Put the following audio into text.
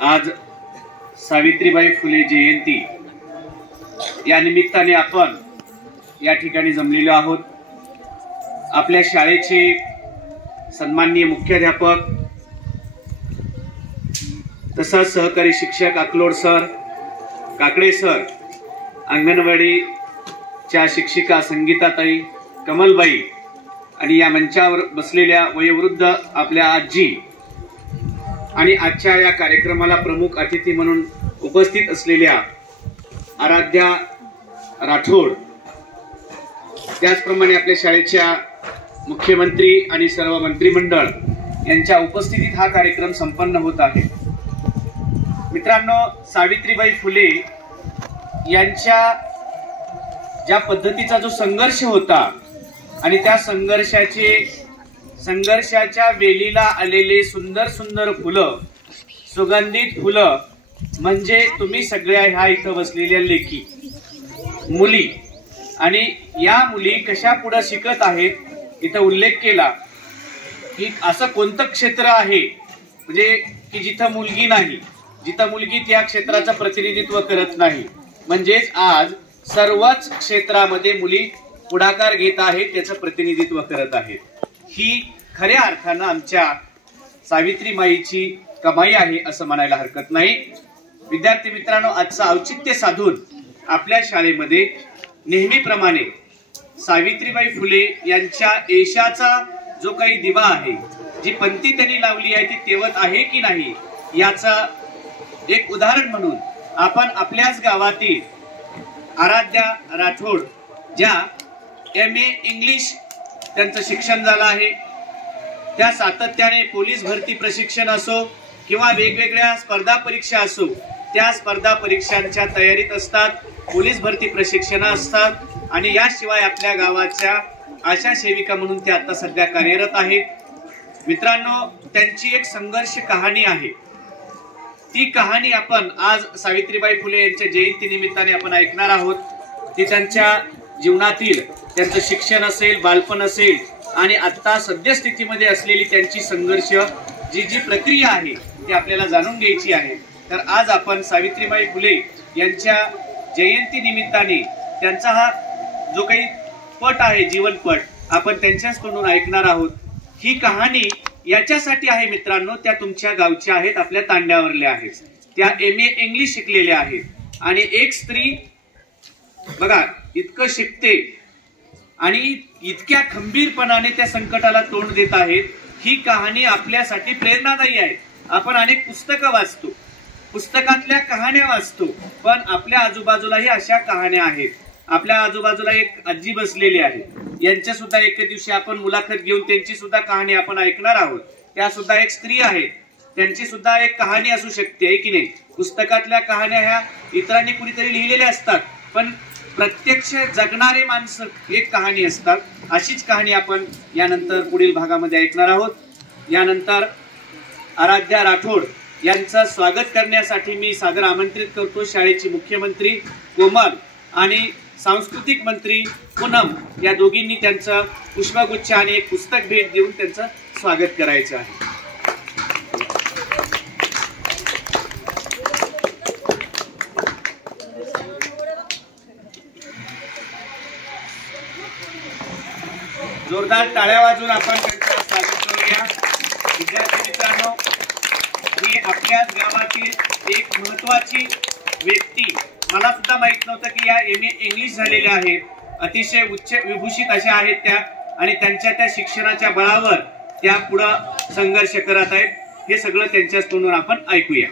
आज सावित्रीबाई फुले जयंती या निमित्ताने आपण या ठिकाणी जमलेलो आहोत। आपल्या शाळेचे सन्माननीय मुख्याध्यापक तसंच सहकारी शिक्षक अकलोड सर, काकडे सर, अंगणवाडीच्या शिक्षिका संगीताताई, कमलबाई आणि या मंचावर बसलेल्या वयोवृद्ध आपल्या आजी आणि आजच्या या कार्यक्रमाला प्रमुख अतिथी म्हणून उपस्थित असलेल्या आराध्या राठोड, त्याचप्रमाणे आपल्या शाळेच्या मुख्यमंत्री आणि सर्व मंत्रिमंडळ यांच्या उपस्थितीत हा कार्यक्रम संपन्न होत आहे। मित्रांनो, सावित्रीबाई फुले यांच्या ज्या पद्धतीचा जो संघर्ष होता आणि त्या संघर्षाच्या वेलीला आलेले सुंदर सुंदर फुलं, सुगंधित फुलं म्हणजे तुम्ही सगळ्या ह्या इथं बसलेल्या लेकी मुली, आणि या मुली कशा पुढे शिकत आहेत। इथं उल्लेख केला की असं कोणतं क्षेत्र आहे म्हणजे की जिथं मुलगी नाही, जिथं मुलगी त्या क्षेत्राचं प्रतिनिधित्व करत नाही। म्हणजेच आज सर्वच क्षेत्रामध्ये मुली पुढाकार घेत आहेत, त्याचं प्रतिनिधित्व करत आहेत। ही खऱ्या अर्थानं आमच्या सावित्रीमाईची कमाई आहे असं म्हणायला हरकत नाही। विद्यार्थी मित्रांनो, आजचं औचित्य साधून आपल्या शाळेमध्ये नेहमीप्रमाणे सावित्रीबाई फुले यांच्या यशाचा जो काही दिवा आहे, जी पंक्ती त्यांनी लावली आहे ती तेवत आहे की नाही याचा एक उदाहरण म्हणून आपण आपल्याच गावातील आराध्या राठोड, ज्या MA इंग्लिश त्यांचं शिक्षण झालं आहे, त्या सातत्याने पोलीस भरती प्रशिक्षण असो किंवा वेगवेगळ्या स्पर्धा परीक्षा असो, त्या स्पर्धा परीक्षांच्या तयारीत असतात, पोलीस भरती प्रशिक्षण असतात आणि याशिवाय आपल्या गावाच्या आशा सेविका म्हणून त्या आता सध्या कार्यरत आहेत। मित्रांनो, त्यांची एक संघर्ष कहाणी आहे। ती कहाणी आपण आज सावित्रीबाई फुले यांच्या जयंती निमित्ताने आपण ऐकणार आहोत। ती त्यांच्या जीवनातील त्यांचं शिक्षण असेल, बालपण असेल आणि आता सद्यस्थितीमध्ये असलेली त्यांची संघर्ष जी प्रक्रिया आहे ती आपल्याला जाणून घ्यायची आहे। तर आज आपण सावित्रीबाई फुले यांच्या जयंती निमित्ताने त्यांचा हा जो काही पट आहे, जीवनपट, आपण त्यांच्याच तोंडून ऐकणार आहोत। ही कहाणी याच्यासाठी आहे मित्रांनो, त्या तुमच्या गावच्या आहेत, आपल्या तांड्यावरल्या आहेत, त्या MA इंग्लिश शिकलेल्या आहेत आणि एक स्त्री बघा इतकं शिकते आणि इतक्या खंबीरपणाने त्या संकटाला तोंड देत आहेत। ही कहाणी आपल्यासाठी प्रेरणादायी आहे। आपण अनेक पुस्तकं वाचतो, पुस्तकातल्या कहाण्या वाचतो, पण आपल्या आजूबाजूलाही अशा कहाण्या आहेत। आपल्या आजूबाजूला एक आजी बसलेली आहे, यांच्या सुद्धा एके दिवशी आपण मुलाखत घेऊन त्यांची सुद्धा कहाणी आपण ऐकणार आहोत। त्या सुद्धा एक स्त्री आहेत, त्यांची सुद्धा एक कहाणी असू शकते, आहे की नाही। पुस्तकातल्या कहाण्या ह्या इतरांनी कुणीतरी लिहिलेल्या असतात, पण प्रत्यक्ष जगणारे माणसं एक कहाणी असतात। अशीच कहाणी आपण यानंतर पुढील भागामध्ये ऐकणार आहोत। यानंतर आराध्या राठोड यांचं स्वागत करण्यासाठी मी सादर आमंत्रित करतो शाळेचे मुख्यमंत्री कोमल आणि सांस्कृतिक मंत्री पूनम, या दोघींनी त्यांचं पुष्पगुच्छ आणि एक पुस्तक भेट देऊन त्यांचं स्वागत करायचं आहे। जोरदार टाळ्या वाजवून आपण त्यांचं स्वागत करूया। विद्यार्थी मित्रांनो, ही आपल्याच गावातील एक महत्वाची व्यक्ती, मला सुद्धा माहित नव्हतं की या MA इंग्लिश झालेल्या आहेत, अतिशय उच्च विभूषित अशा आहेत त्या, आणि त्यांच्या त्या शिक्षणाच्या बळावर त्या पुढे संघर्ष करत आहेत। हे सगळं त्यांच्याच तोंडून आपण ऐकूया।